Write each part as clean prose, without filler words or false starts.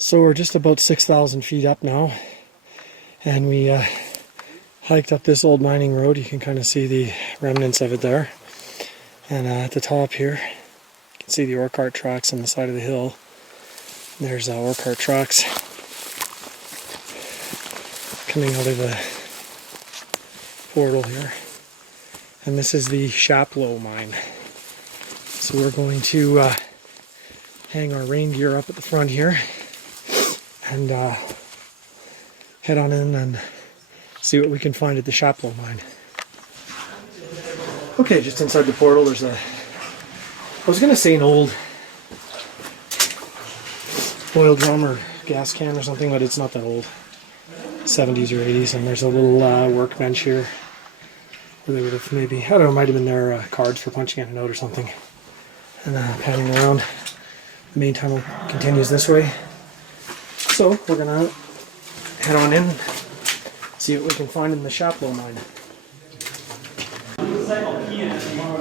So we're just about 6,000 feet up now, and we hiked up this old mining road. You can kind of see the remnants of it there. And at the top here, you can see the ore cart tracks on the side of the hill. There's ore cart tracks coming out of the portal here. And this is the Chapleau mine. So we're going to hang our rain gear up at the front here and head on in and see what we can find at the Chapleau mine. Okay, just inside the portal there's I was going to say an old oil drum or gas can or something, but it's not that old. 70s or 80s, and there's a little workbench here where they would have maybe, I don't know, it might have been their cards for punching in a note or something. And panning around. The main tunnel continues this way. So we're going to head on in, see what we can find in the Chapleau mine.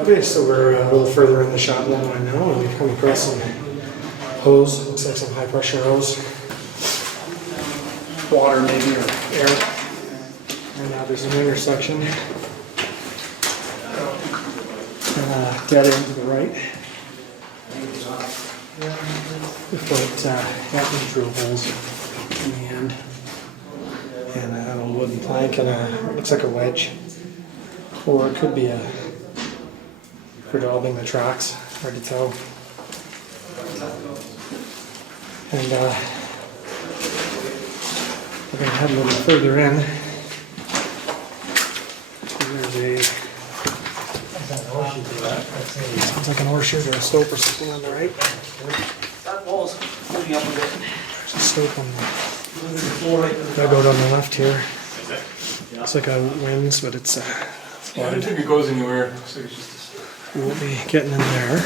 Okay, so we're a little further in the Chapleau mine now, and we've come across some hose. Looks like some high pressure hose. Water maybe, or air. And now there's an intersection. And dead end to the right. With what drill holes in the end. And a wooden plank and it looks like a wedge. Or it could be for daubing the tracks. Hard to tell. And we're going to head a little further in. There's sounds like an horseshoe or a stope or something on the right. That wall's moving up a bit. There's a stope on the dugout on the left here. Looks like a winds, but it's yeah, I don't think it goes anywhere. So it's just we won't be getting in there.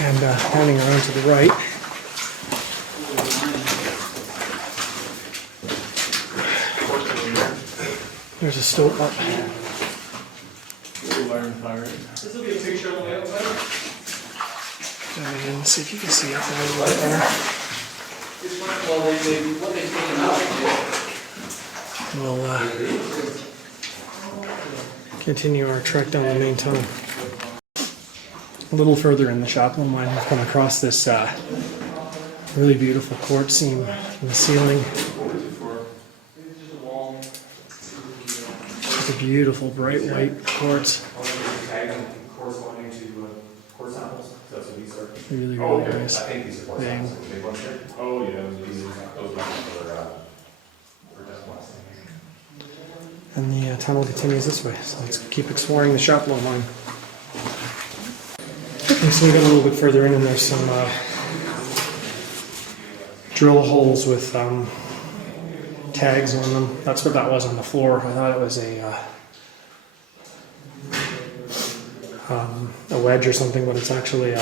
And panning around to the right. There's a stope up. This will be a picture on the way outside. And see if you can see it right there. Well, they We'll continue our trek down the main tunnel. A little further in the Chapleau mine, we've come across this really beautiful quartz seam in the ceiling. It's a beautiful bright white quartz. Really, really nice. Bang. oh yeah, And the tunnel continues this way, so let's keep exploring the Chapleau mine. Okay, so we got a little bit further in and there's some drill holes with tags on them. That's what that was on the floor. I thought it was a wedge or something, but it's actually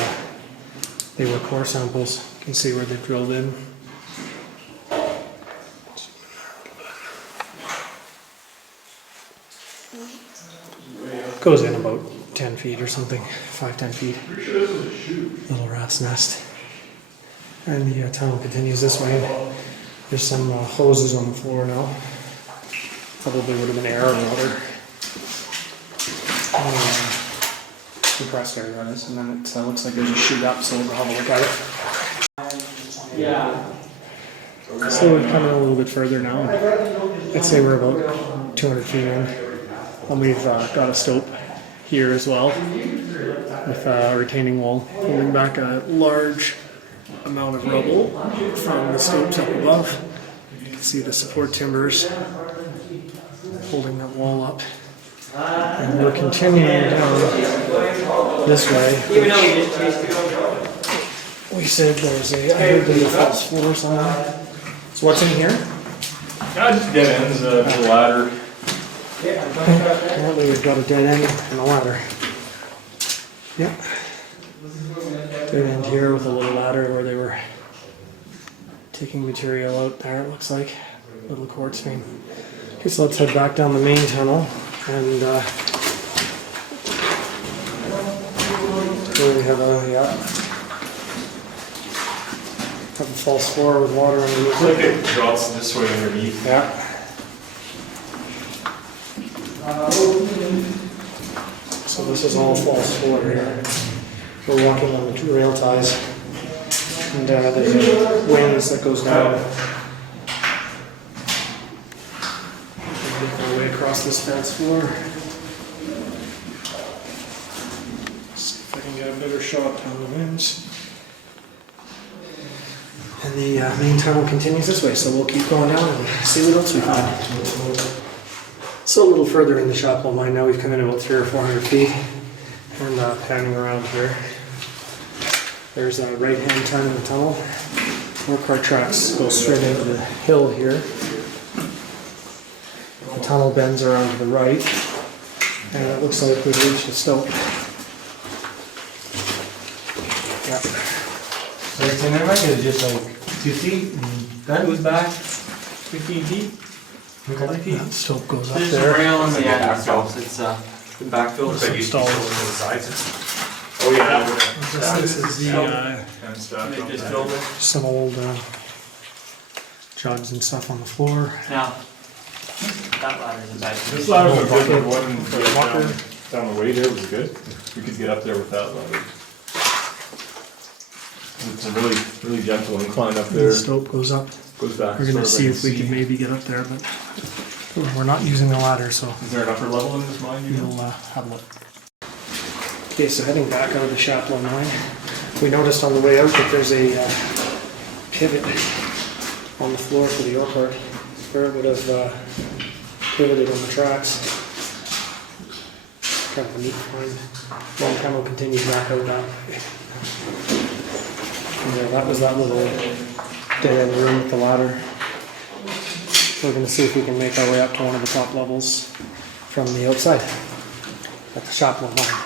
they were core samples. You can see where they drilled in. Goes in about 10 feet or something, 5-10 feet. Little rat's nest. And the tunnel continues this way. There's some hoses on the floor now. Probably would have been air or water. Compressed air, that is. And then it looks like there's a chute up, so we'll have a look at it. Yeah. So we're coming a little bit further now. I'd say we're about 200 feet in. And we've got a stope here as well with a retaining wall holding back a large amount of rubble from the stopes up above. You can see the support timbers holding that wall up. And we're continuing down this way. We said there's I heard there's a false floor somewhere. So what's in here? yeah, just dead ends, the ladder. Apparently we've got a dead end and a ladder. Yep. Dead end here with a little ladder where they were taking material out there, it looks like. Little quartz vein. Okay, so let's head back down the main tunnel and here we have a Have a false floor with water underneath It's like it. it drops this way underneath. Yeah. So this is all false floor here. We're walking on the rail ties. And there's a winds that goes down. Make our way across this fence floor. See if I can get a better shot on the winds. And the main tunnel continues this way, so we'll keep going down and see what else we find. So a little further in the Chapleau mine now, we've come in about 300 or 400 feet and panning around here. There's a right-hand turn in the tunnel. Work car tracks go straight into the hill here. The tunnel bends around to the right, and it looks like we've reached a stope. Yeah. So it's in there, is just like 2 feet and that goes back 15 feet? 20 feet? That stope goes up There's a there. rail on the end ourselves, it's the backfill. Looks like you Installed. on the sides. Oh yeah. This is the And stuff. They on just that. build it. some old jugs and stuff on the floor. Now, that ladder's in bad This condition. ladder was a Bucket good one for a walker. down the way there was good. We could get up there with that ladder. It's a really gentle incline up there. The slope goes up. Goes back. We're gonna sort of see like if we a can C. maybe get up there, but we're not using the ladder, so Is there an upper level in this mine? You know? we'll have a look. Okay, so heading back out of the Chapleau mine, we noticed on the way out that there's a pivot on the floor for the ore cart, where it would have pivoted on the tracks. Kind of a neat find. Long time will continue back out that way. Yeah, that was that little dead end room with the ladder. We're going to see if we can make our way up to one of the top levels from the outside at the Chapleau mine.